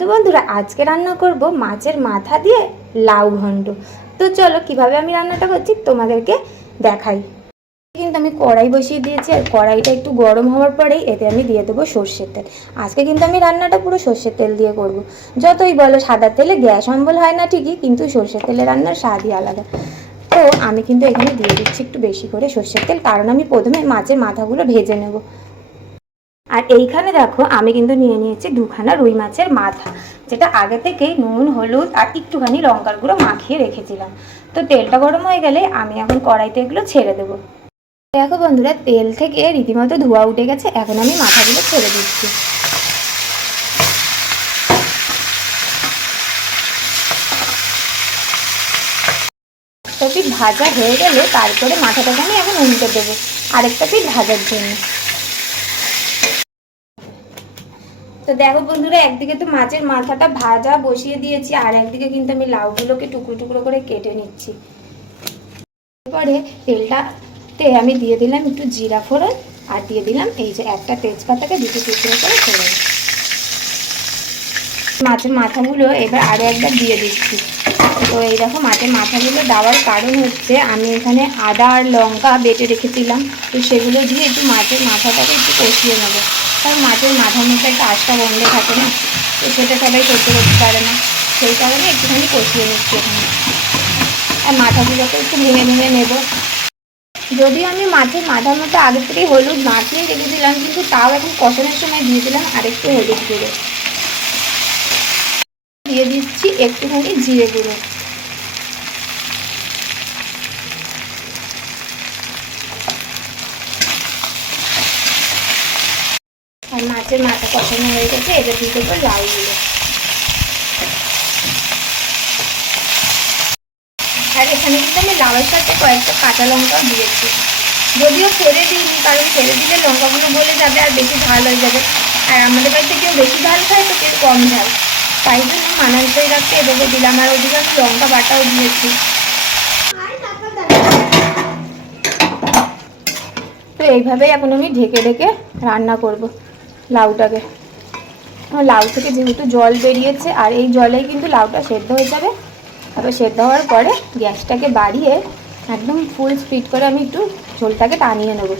তো বন্ধুরা, আজকে রান্না করব মাছের মাথা দিয়ে লাউ ঘন্ট। তো চলো, কীভাবে আমি রান্নাটা করছি তোমাদেরকে দেখাই। কিন্তু আমি কড়াই বসিয়ে দিয়েছি, আর কড়াইটা একটু গরম হওয়ার পরেই এতে আমি দিয়ে দেবো সর্ষের তেল। আজকে কিন্তু আমি রান্নাটা পুরো সর্ষের তেল দিয়ে করব। যতই বলো, সাদা তেলে গ্যাস অম্বল হয় না ঠিকই, কিন্তু সর্ষের তেলে রান্নার স্বাদই আলাদা। তো আমি কিন্তু এখানে দিয়ে দিচ্ছি একটু বেশি করে সর্ষের তেল, কারণ আমি প্রথমে মাছের মাথাগুলো ভেজে নেব। আর এইখানে দেখো, আমি কিন্তু নিয়ে নিয়েছি দুখানা রুই মাছের মাথা, যেটা আগে থেকেই নুন, হলুদ আর একটুখানি লঙ্কার গুঁড়ো মাখিয়ে রেখেছিলাম। তো তেলটা গরম হয়ে গেলে আমি এখন কড়াইতে এগুলো ছেড়ে দেবো। দেখো বন্ধুরা, তেল থেকে রীতিমতো ধোয়া উঠে গেছে, এখন আমি মাথাগুলো ছেড়ে দিচ্ছি। একটা পিঠ ভাজা হয়ে গেলে তারপরে মাথাটাকে আমি এখন উল্টে দেবো, আরেকটা পিঠ ভাজার জন্য। তো দেখো বন্ধুরা, একদিকে তো মাছের মাথাটা ভাজা বসিয়ে দিয়েছি, আর একদিকে কিন্তু আমি লাউগুলোকে টুকরো টুকরো করে কেটে নিচ্ছি। এরপরে তেলটাতে আমি দিয়ে দিলাম একটু জিরা ফোড়ন, আর দিয়ে দিলাম এই যে একটা তেজপাতাকে দুটো টুকরো করে ফোড়ন। মাছের মাথাগুলো এবার আরও একবার দিয়ে দিচ্ছি। তো এই দেখো মাছের মাথাগুলো দেওয়ার কারণ হচ্ছে আমি এখানে আদা আর লঙ্কা বেটে রেখেছিলাম। তো সেগুলো দিয়ে একটু মাছের মাথাটাকে একটু কষিয়ে নেব। কারণ মাছের মাথার মধ্যে একটা আশটা বন্ধ থাকে না, তো সেটা সবাই সহ্য করতে পারে না। সেই কারণে একটুখানি কষিয়ে নিচ্ছি এখানে। আর মাথাগুলোকে একটু ভেঙে ভেঙে নেব। যদিও আমি মাছের মাথার মধ্যে আগে থেকেই হলুদ মাখিয়ে রেখেছিলাম, কিন্তু তাও এখন কষানোর সময় দিয়েছিলাম, আরেকটু হলুদ গুঁড়ো দিয়ে দিচ্ছি একটুখানি জিরে গুঁড়ো। আর মাছের মাথা কষানো হয়ে গেছে, এবার দিয়ে দেবো লাউগুলো আর এখানে কিন্তু আমি লাউয়ের সাথে কয়েকটা কাঁচা লঙ্কাও দিয়েছি। যদিও ফেলে দিইনি, কারণ ফেলে দিলে লঙ্কাগুলো গলে যাবে আর বেশি ঝাল হয়ে যাবে। আর আমাদের বাড়িতে কেউ বেশি ঝাল খায় তো কেউ কম ঝাল। তাই জন্য মানানসই রাখতে এভাবে দিলাম আর ওদিকে আমি লঙ্কা বাটাও দিয়েছি। তো এইভাবেই এখন আমি ঢেকে ঢেকে রান্না করব লাউটাকে। লাউ থেকে যেহেতু জল বেরিয়েছে আর এই জলেই কিন্তু লাউটা সেদ্ধ হয়ে যাবে তারপর সেদ্ধ হওয়ার পরে গ্যাসটাকে বাড়িয়ে একদম ফুল স্পিড করে আমি একটু ঝোলটাকে টানিয়ে নেব।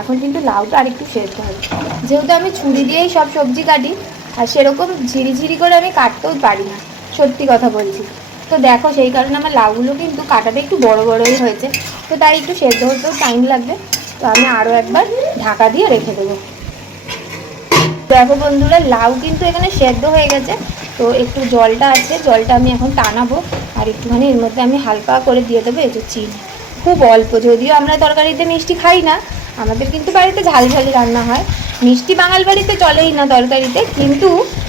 এখন কিন্তু লাউটা আর একটু সেদ্ধ হবে। যেহেতু আমি ছুরি দিয়েই সব সবজি কাটি আর সেরকম ঝিরিঝিরি করে আমি কাটতেও পারি না, সত্যি কথা বলছি। তো দেখো সেই কারণে আমার লাউগুলো কিন্তু কাটাটা একটু বড় বড়ই হয়েছে। তো তাই একটু সেদ্ধ হতেও টাইম লাগবে। তো আমি আরও একবার ঢাকা দিয়ে রেখে দেবো। দেখো বন্ধুরা, লাউ কিন্তু এখানে সেদ্ধ হয়ে গেছে। তো একটু জলটা আছে, জলটা আমি এখন টানাবো। আর একটুখানি এর মধ্যে আমি হালকা করে দিয়ে দেবো একটু চিনি। খুব অল্প, যদিও আমরা তরকারিতে মিষ্টি খাই না, আমাদের কিন্তু বাড়িতে ঝাল ঝালি রান্না হয়। মিষ্টি বাঙাল বাড়িতে চলেই না তরকারিতে, কিন্তু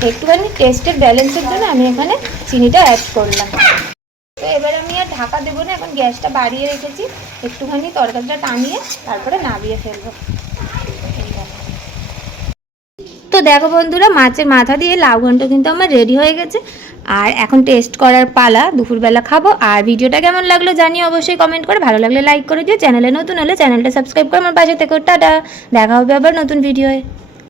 একটুখানি টেস্টের ব্যালেন্সের জন্য আমি এখানে চিনিটা অ্যাড করলাম। তো এবার আমি আর ঢাকা দেবো না, এখন গ্যাসটা বাড়িয়ে রেখেছি। একটুখানি তরকারিটা টানিয়ে তারপরে নামিয়ে ফেলব। তো দেখো বন্ধুরা, মাছের মাথা দিয়ে লাউ ঘন্ট কিন্তু আমার রেডি হয়ে গেছে। আর এখন টেস্ট করার পালা, দুপুরবেলা খাব। আর ভিডিওটা কেমন লাগল জানিয়ে অবশ্যই কমেন্ট করে। ভালো লাগলে লাইক করে দিও। চ্যানেলে নতুন হলে চ্যানেলটা সাবস্ক্রাইব করে আমার পাশে থেকে টাটা! দেখা হবে আবার নতুন ভিডিওয়ে